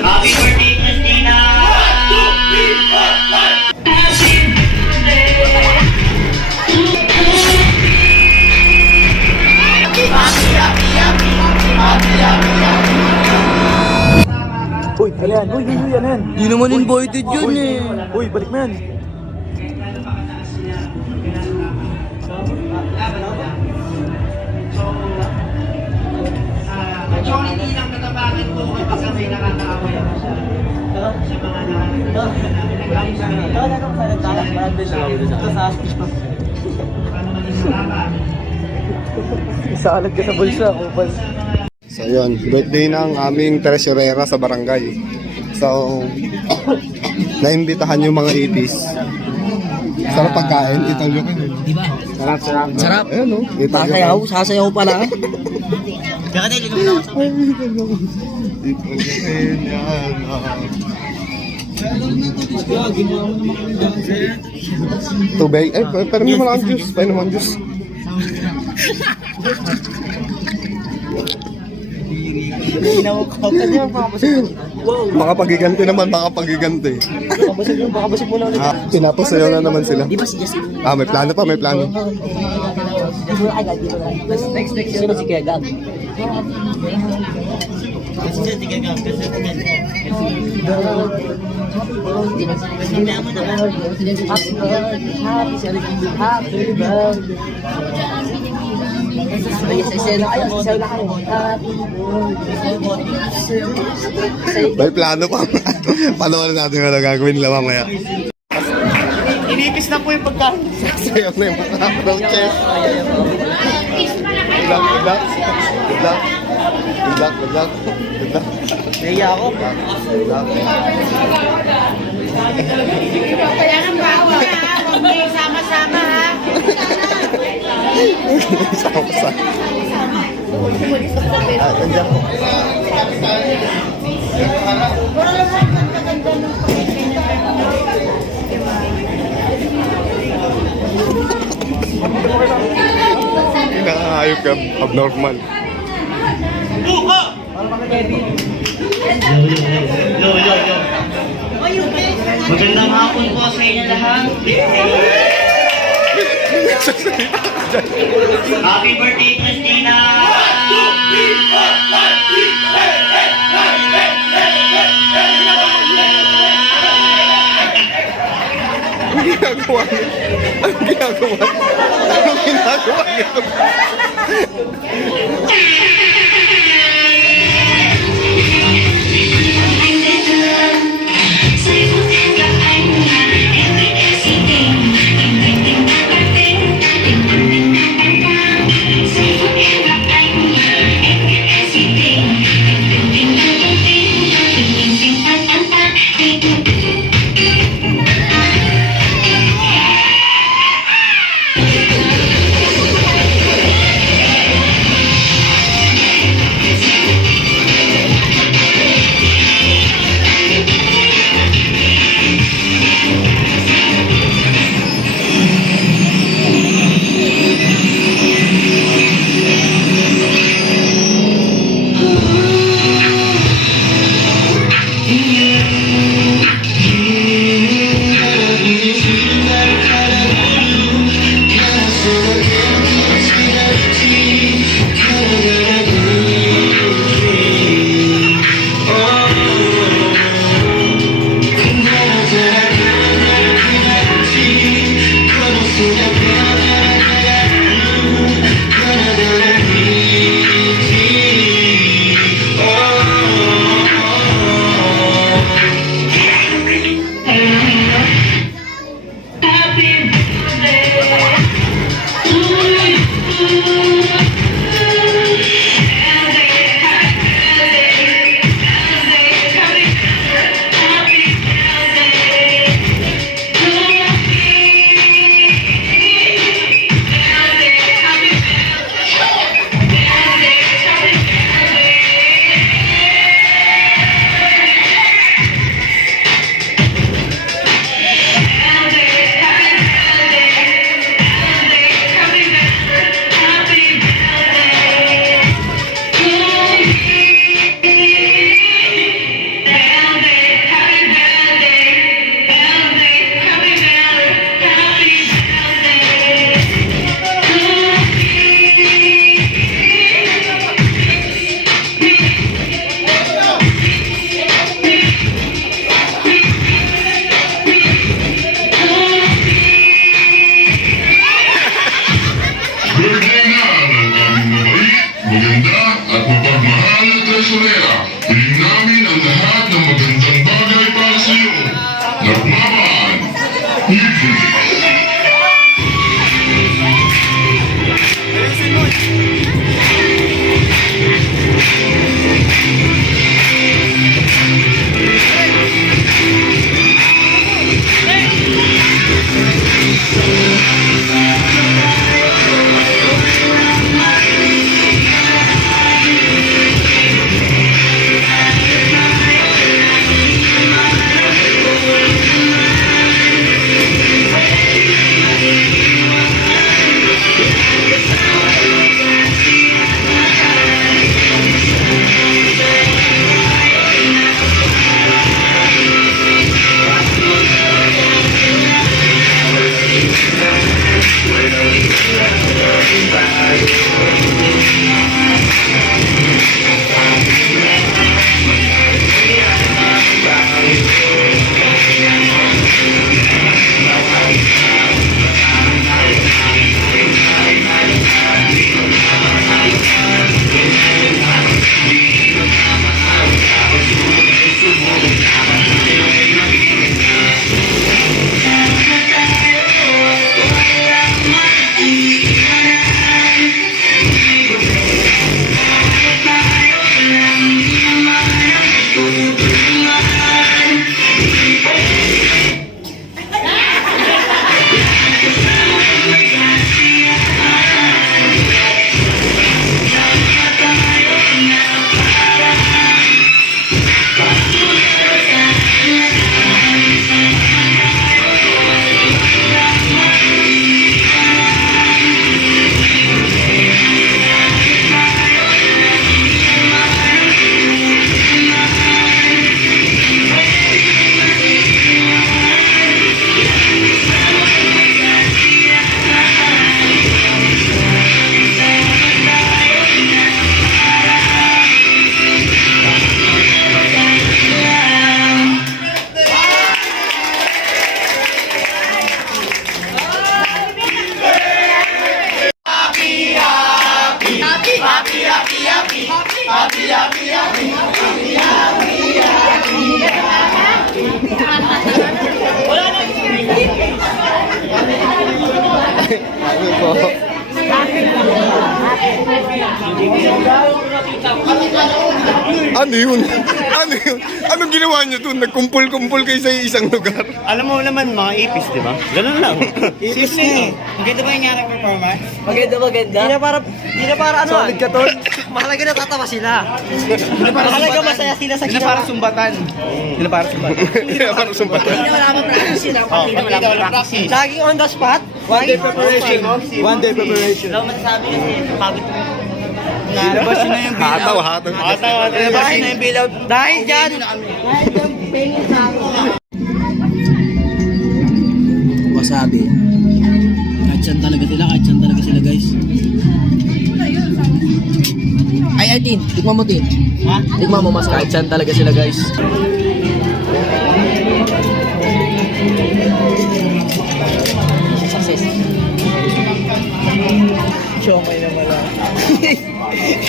Happy birthday, Christina! Uy, ayan. Uy, ayan. Di naman invited yun eh. Uy, balik mo yan. So, hindi lang katabagan ko kapag kami nakakaaway ako sa mga nagagaling sa amin. Paano maging tama? Isalag ka sa bulsa, kupal. So yun, birthday ng aming tresurera sa barangay. So, naimbitahan yung mga ipis. Sarap pagkain, Italyo ka din. Diba? Sarap. Sarap. Ayun o, Sasayaw, sasayaw pala. Kaya kanil, inom na ako sa Tubig? Eh, pero naman ang juice. Tayo naman juice. Makapagiganti naman, makapagiganti. Baka basig mo na ulit. Pinapasayaw na naman sila. Di ba si Justin? May plano pa, may plano. Next. Sino si Kegag? Si Kegag. May plano pa. Panoorin natin ano gagawin nila mamaya. Inipis na po yung pagkain. Sayaw na yung mga roaches. Good luck, good luck. Good luck. Good luck, good luck. Good luck. Naiya ako. Good luck. Kaya nang bawa ha, huwag may sama-sama ha. Sama-sama. Nandiyan ko. Nakahayop ka, abnormal. Yo. Magandang hapon po sa inyo lahat. Happy birthday, Christina! Ang ginagawa niyo? Ang ginagawa niyo? Anong ginagawa niyo? Ano yun? Ano yun? Anong ginawa niyo doon? Nagkumpul-kumpul kayo sa isang lugar? Alam mo naman, mga ipis, di ba? Ganun lang. Ipis na eh. Maganda ba yung aking performance? Maganda. Hindi na para ano. Solid ka, tol. Mahalaga na tatawa sila. Mahalaga masaya sila sa ginawa. sumbatan. Hindi para sumbatan. Hindi na wala pa practice sila. Oh, wala pa practice. Laging on the spot. One day preparation. One day preparation. Alam mo masasabi kasi pagod mo. Nalabas yun na yung bilaw. Hataw. Nalabas yun na yung bilaw. Dahil dyan. Wasabi. Kahit saan talaga sila guys. Ay, Tin. Tikman mo, Tin. Ha? Tikman mo, mas kahit saan talaga sila guys. Success. Chokay na mala.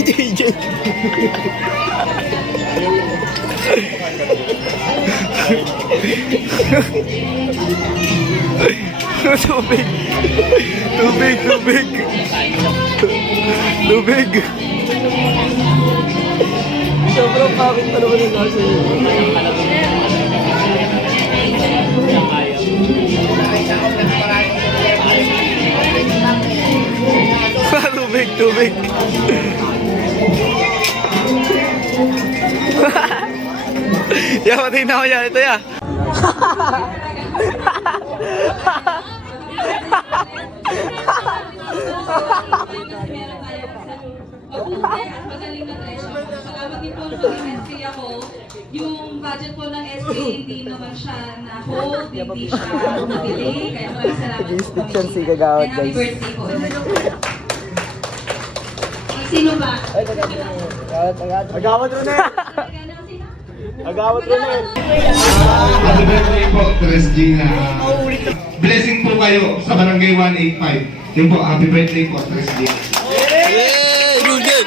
JJ. Tubig. Sobrang pangit pa naman yung nasa yun. Tubig. Patay na ako yan. Ito ya. Magaling na treasure. Salamat din po sa SK ako. Yung budget po ng SK hindi naman siya na-hold, hindi siya na-delay. Kaya maraming salamat po kami. And happy birthday po. Sino ba? Agawad rin eh. Agawad rin eh. Happy birthday po, Tres Gina. Blessing po kayo sa Barangay 185. Yun po, happy birthday po, Tres Gina. Yay! Rudek!